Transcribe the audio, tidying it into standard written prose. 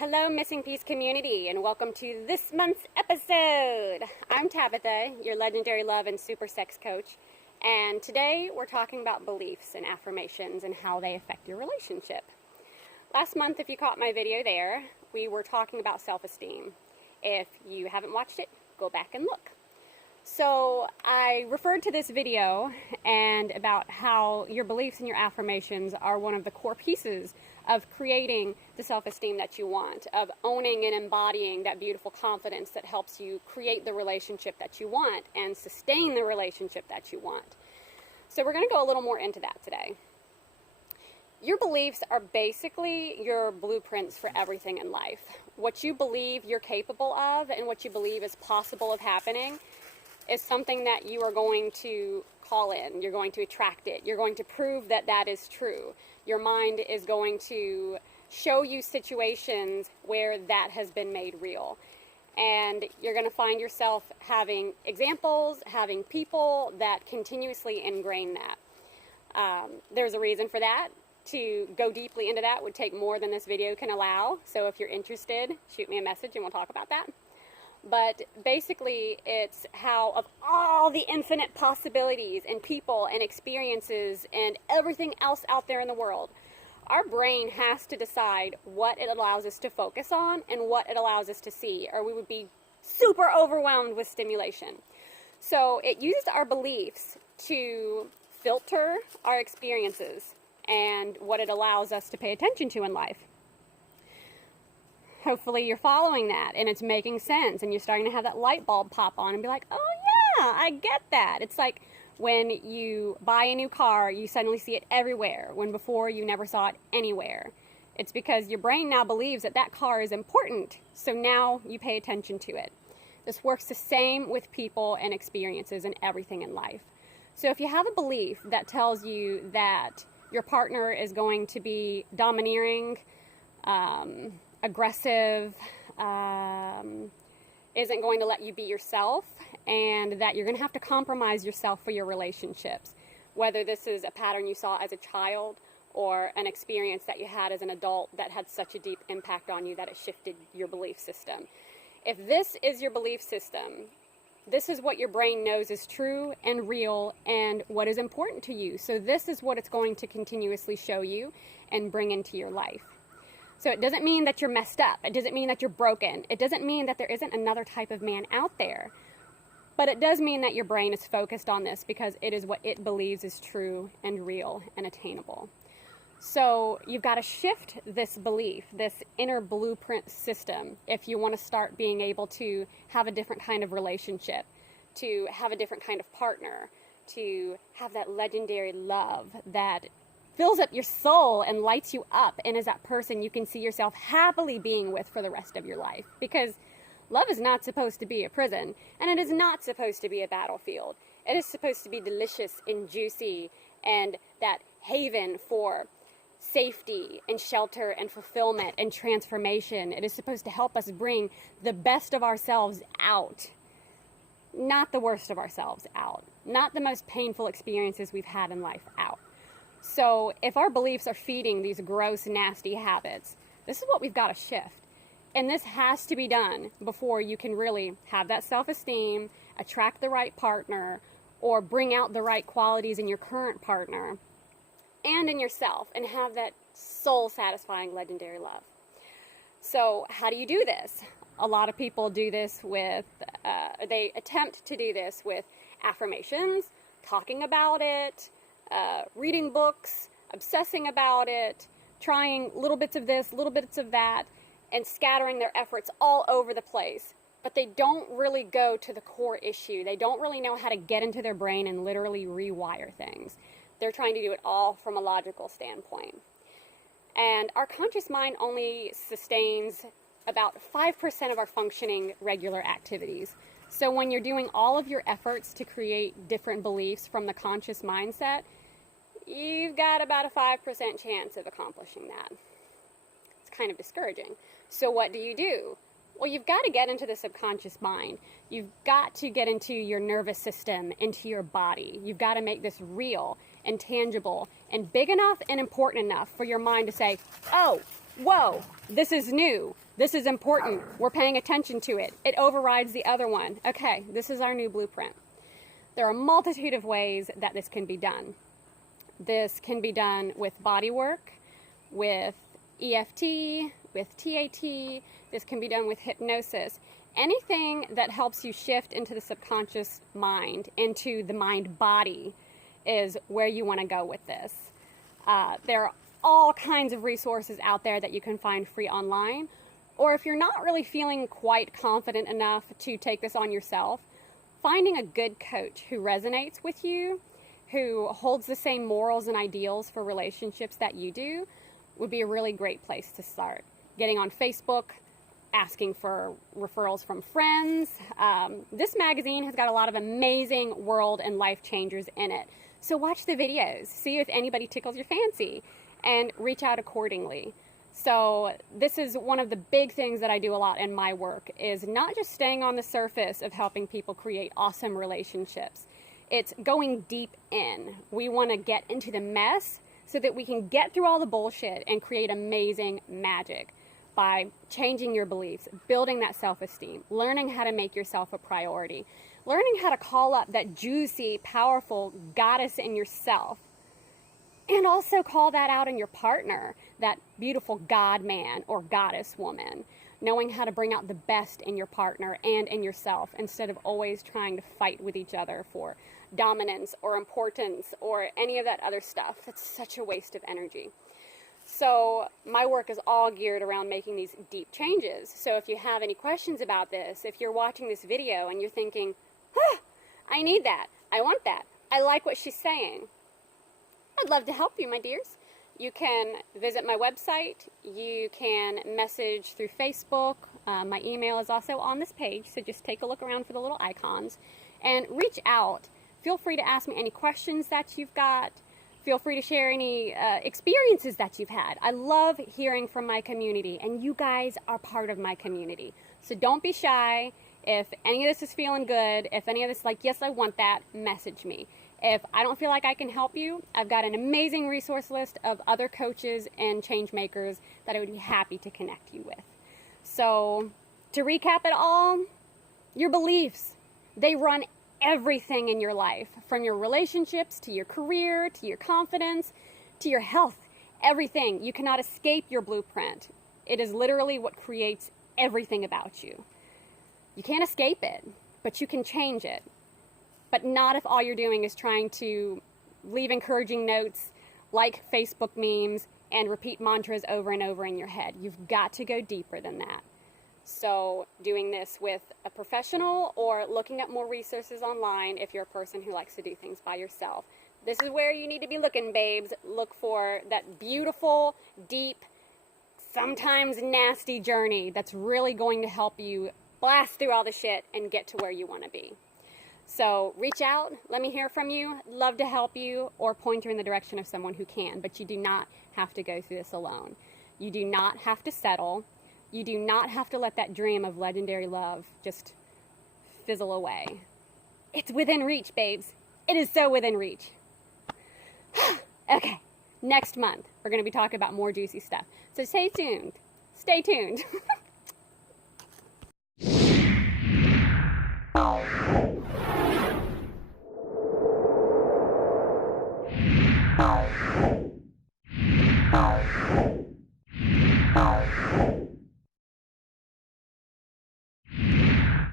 Hello, Missing Piece community, and welcome to this month's episode. I'm Tabitha, your legendary love and super sex coach, and today we're talking about beliefs and affirmations and how they affect your relationship. Last month, if you caught my video there, we were talking about self-esteem. If you haven't watched it, go back and look. So I referred to this video and about how your beliefs and your affirmations are one of the core pieces of creating the self-esteem that you want, of owning and embodying that beautiful confidence that helps you create the relationship that you want and sustain the relationship that you want. So we're going to go a little more into that today. Your beliefs are basically your blueprints for everything in life. What you believe you're capable of and what you believe is possible of happening is something that you are going to call in. You're going to attract it. You're going to prove that that is true. Your mind is going to show you situations where that has been made real. And you're going to find yourself having examples, having people that continuously ingrain that. There's a reason for that. To go deeply into that would take more than this video can allow. So if you're interested, shoot me a message and we'll talk about that. But basically, it's how of all the infinite possibilities and people and experiences and everything else out there in the world, our brain has to decide what it allows us to focus on and what it allows us to see, or we would be super overwhelmed with stimulation. So it uses our beliefs to filter our experiences and what it allows us to pay attention to in life. Hopefully you're following that and it's making sense and you're starting to have that light bulb pop on and be like, oh yeah, I get that. It's like when you buy a new car, you suddenly see it everywhere, when before you never saw it anywhere. It's because your brain now believes that that car is important, so now you pay attention to it. This works the same with people and experiences and everything in life. So if you have a belief that tells you that your partner is going to be domineering, aggressive, isn't going to let you be yourself, and that you're going to have to compromise yourself for your relationships, whether this is a pattern you saw as a child or an experience that you had as an adult that had such a deep impact on you that it shifted your belief system. If this is your belief system, this is what your brain knows is true and real and what is important to you. So this is what it's going to continuously show you and bring into your life. So it doesn't mean that you're messed up. It doesn't mean that you're broken. It doesn't mean that there isn't another type of man out there. But it does mean that your brain is focused on this because it is what it believes is true and real and attainable. So you've got to shift this belief, this inner blueprint system, if you want to start being able to have a different kind of relationship, to have a different kind of partner, to have that legendary love that fills up your soul and lights you up, and is that person you can see yourself happily being with for the rest of your life. Because love is not supposed to be a prison, and it is not supposed to be a battlefield. It is supposed to be delicious and juicy and that haven for safety and shelter and fulfillment and transformation. It is supposed to help us bring the best of ourselves out, not the worst of ourselves out, not the most painful experiences we've had in life out. So if our beliefs are feeding these gross, nasty habits, this is what we've got to shift. And this has to be done before you can really have that self-esteem, attract the right partner, or bring out the right qualities in your current partner and in yourself, and have that soul-satisfying, legendary love. So how do you do this? A lot of people do this with, they attempt to do this with affirmations, talking about it, reading books, obsessing about it, trying little bits of this, little bits of that, and scattering their efforts all over the place. But they don't really go to the core issue. They don't really know how to get into their brain and literally rewire things. They're trying to do it all from a logical standpoint. And our conscious mind only sustains about 5% of our functioning regular activities. So when you're doing all of your efforts to create different beliefs from the conscious mindset, you've got about a 5% chance of accomplishing that. It's kind of discouraging. So what do? Well, you've got to get into the subconscious mind. You've got to get into your nervous system, into your body. You've got to make this real and tangible and big enough and important enough for your mind to say, oh, whoa, this is new. This is important. We're paying attention to it. It overrides the other one. Okay, this is our new blueprint. There are a multitude of ways that this can be done. This can be done with body work, with EFT, with TAT. This can be done with hypnosis. Anything that helps you shift into the subconscious mind, into the mind body, is where you want to go with this. There are all kinds of resources out there that you can find free online. Or if you're not really feeling quite confident enough to take this on yourself, finding a good coach who resonates with you, who holds the same morals and ideals for relationships that you do, would be a really great place to start. Getting on Facebook, asking for referrals from friends. This magazine has got a lot of amazing world and life changers in it. So watch the videos, see if anybody tickles your fancy, and reach out accordingly. So this is one of the big things that I do a lot in my work, is not just staying on the surface of helping people create awesome relationships. It's going deep in. We want to get into the mess so that we can get through all the bullshit and create amazing magic by changing your beliefs, building that self-esteem, learning how to make yourself a priority, learning how to call up that juicy, powerful goddess in yourself, and also call that out in your partner, that beautiful God man or goddess woman, knowing how to bring out the best in your partner and in yourself instead of always trying to fight with each other for dominance or importance or any of that other stuff. It's such a waste of energy. So my work is all geared around making these deep changes. So if you have any questions about this, if you're watching this video and you're thinking, I need that, I want that, I like what she's saying, I'd love to help you, my dears. You can visit my website, you can message through Facebook, my email is also on this page, so just take a look around for the little icons, and reach out. Feel free to ask me any questions that you've got. Feel free to share any experiences that you've had. I love hearing from my community, and you guys are part of my community. So don't be shy. If any of this is feeling good, if any of this is like, yes, I want that, message me. If I don't feel like I can help you, I've got an amazing resource list of other coaches and change makers that I would be happy to connect you with. So to recap it all, your beliefs, they run everything in your life, from your relationships to your career, to your confidence, to your health, everything. You cannot escape your blueprint. It is literally what creates everything about you. You can't escape it, but you can change it. But not if all you're doing is trying to leave encouraging notes, like Facebook memes, and repeat mantras over and over in your head. You've got to go deeper than that. So doing this with a professional or looking at more resources online if you're a person who likes to do things by yourself. This is where you need to be looking, babes. Look for that beautiful, deep, sometimes nasty journey that's really going to help you blast through all the shit and get to where you want to be. So reach out, let me hear from you, love to help you, or point you in the direction of someone who can, but you do not have to go through this alone. You do not have to settle. You do not have to let that dream of legendary love just fizzle away. It's within reach, babes. It is so within reach. Okay, next month we're going to be talking about more juicy stuff. So stay tuned. Stay tuned. Ow.